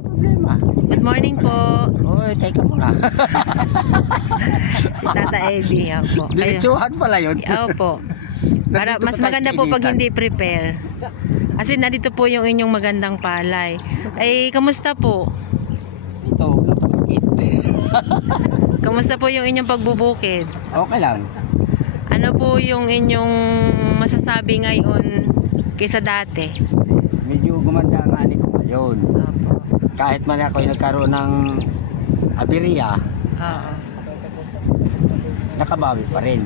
Problema. Good morning po. Oy, teka muna. Tata Eddie, opo. Diretsuhan pala yun. Opo. Para mas maganda po pag hindi prepare. Kasi nandito po yung inyong magandang palay. Ay, kamusta po? Ito, napasakit. Kamusta po yung inyong pagbubukid? Okay lang. Ano po yung inyong masasabi ngayon kaysa dati? Medyo gumanda nga ko ngayon. Opo. Kahit man ako nagkaroon ng aberya, Oo. nakabawi pa rin.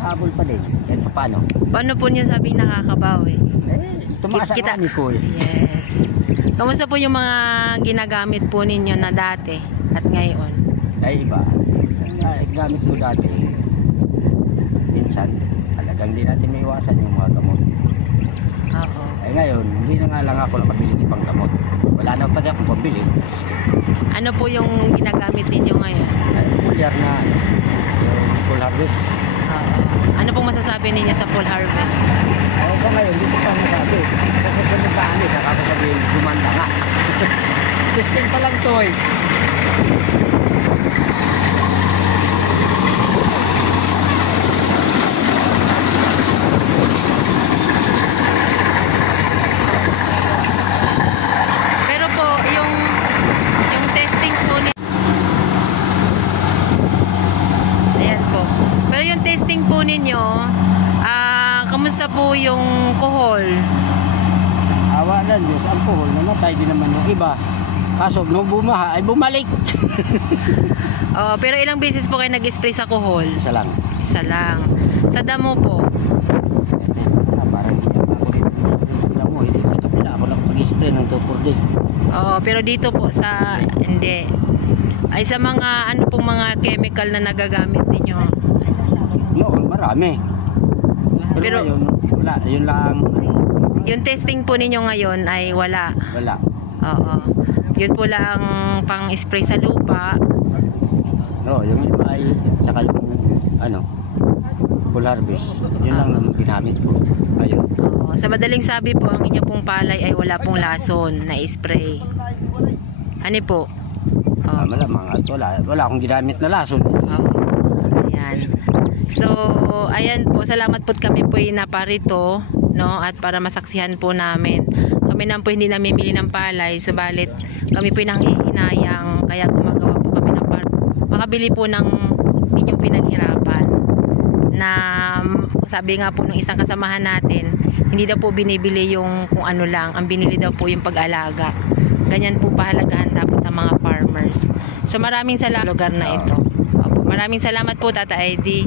Habol pa din. Yan pa paano? Paano po niyo sabing nakakabawi? Tumaas ang ani ko eh. Yes. Kamusta po yung mga ginagamit po ninyo na dati at ngayon? Ay iba. Gamit ko dati. Minsan, talagang di natin may iwasan yung mga gamot. Oo. Ay ngayon, hindi na nga lang ako nakabili ng ibang gamot. Wala na pa akong pambili. Ano po yung ginagamit ninyo ngayon? Ay, pulyar na ano, yung full harvest. Oo. Ano pong masasabi ninyo sa full harvest? Ay sa ngayon, hindi ko pa masabi. Kasi kung nagkaani, saka ko sabihin, gumanda nga. Testing pa lang to eh. Pero po, yung testing po ayan po. Pero yung testing po ninyo, kamusta po yung kuhol? Awa lang Diyos, ang puhol, namatay din naman yung iba. Kaso nung bumaha ay bumalik. Pero ilang beses po kayo nag-spray sa kuhol? Isa lang. Isa lang. Sa damo po? Parang hindi ako rin. Alam mo, hindi ko sa kapila. Ako lang pag-spray ng 2,4-D. Pero dito po sa, hindi. Ay sa mga, ano pong mga chemical na nagagamit ninyo? Noon, marami. Pero ngayon, wala. Yun lang. Yung testing po ninyo ngayon ay wala? Wala. Oo. Yun po lang pang-spray sa lupa. No, yung iba ay, saka yung, ano, full harvest. Yun lang naman ginamit ko. Ngayon. Oo. Sa madaling sabi po, ang inyo pong palay ay wala pong lason na spray. Ano po? Malamang at wala akong ginamit na lason. Ayan. So, ayan po, salamat po kami po naparito, no? At para masaksihan po namin. Kami naman po hindi namimili ng palay, subalit kami po nanghihinayang, kaya gumagawa po kami ng makabili po ng inyong pinaghirapan. Na sabi nga po ng isang kasamahan natin, hindi daw po binibili yung kung ano lang, ang binili daw po yung pag-alaga. Ganyan po pahalagahan dapat ang mga farmers. So maraming salamat sa lugar na ito. Maraming salamat po Tata Eddie.